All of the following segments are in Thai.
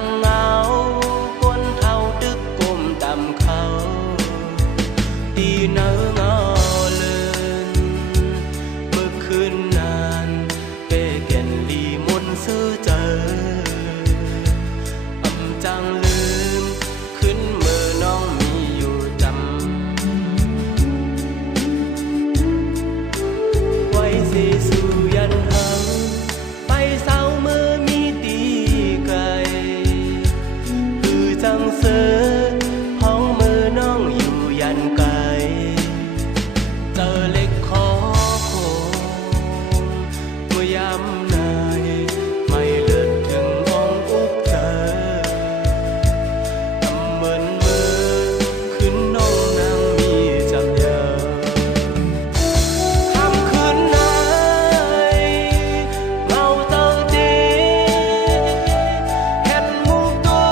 งเหงาคนเท่าดึกก้มต่ำเขาตีเนื้อเงาเลินเมื่อคืนนานเป้แก่นลีมนซื้อเจออำจังลืมขึ้นเมื่อน้องมีอยู่จำไว้สิสู่ยันหังไปเศร้าเมื่อมีตีไกลคือจังเสือห้องมือน้องอยู่ยันไกลเจอเล็กขอโคงเมื่อยามนายไม่เลิศถึงมองอุกเธอทำเหมือนมือขึ้นน้องนางมีจำยาคำคืนไหนเมาเตอเดเห็นมุกตัว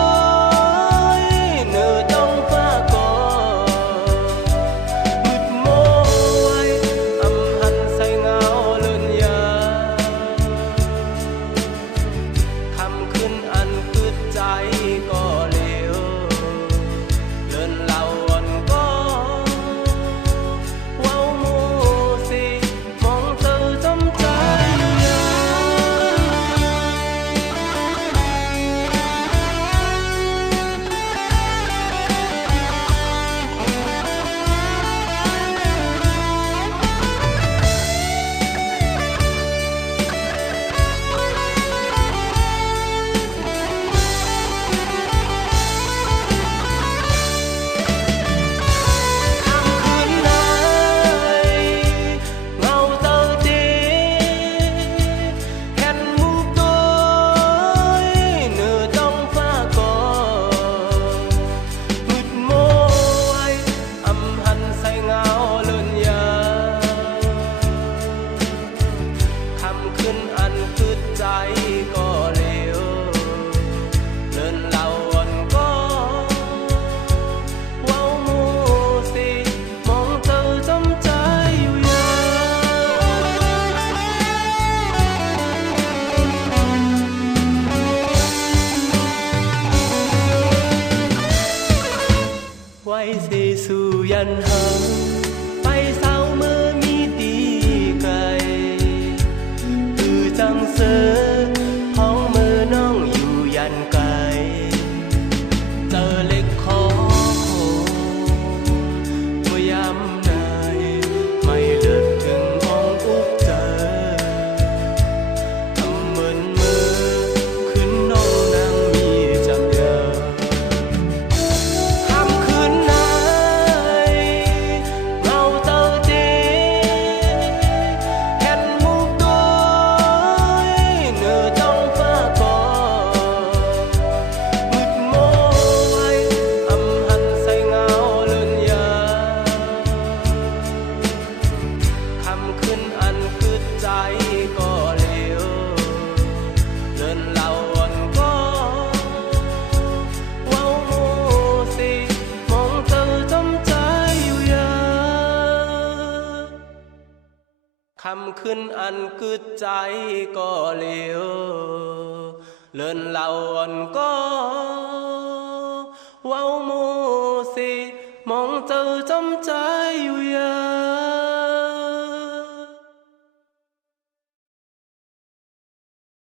เนื้อต้องฟ้าก่อมืดโมไว้อำหันใส่เงาเลื่อนยาคำคืนอันกึดใจก็เลวเลื่อนเล่าอ่อนก็เว้าโมสิมองเธอจำใจยาคำคืนไหนเงาเตอเดเห็นมุกตัวเนื้อต้องฟ้าก่อมืดโมไว้อำหันใส่เงาเลื่อนยาคำคืนอันกึดใจก็เลวเลื่อนเล่าอ่อนก็เว้าโมสิมองเธอจำใจอยู่ยาไว้สิสู่ยันหังไปเศร้าเมื่อมีตีไกลคือจังเสือห้องมือน้องอยู่ยันไกลเจอเล็กขอโคงเมื่อยามนายไม่เลิศถึงมองอุกเจอทำเหมือนมือขึ้นน้องนางมีจำยาคำคืนไหนเมาเตอเดเห็นมุกตัวเนื้อต้องฟ้าก่อมืดโมไว้อำหันใส่เงาเลื่อนยาคำคืนอันกึดใจก็เลวเลื่อนเล่าอ่อนก็เว้าโมสิมองเธอจำใจอยู่ยาคำคืนอันกึดใจก็เลวเลื่อนเล่าอ่อนก็เว้าโมสิมองเธอจำใจอยู่ยา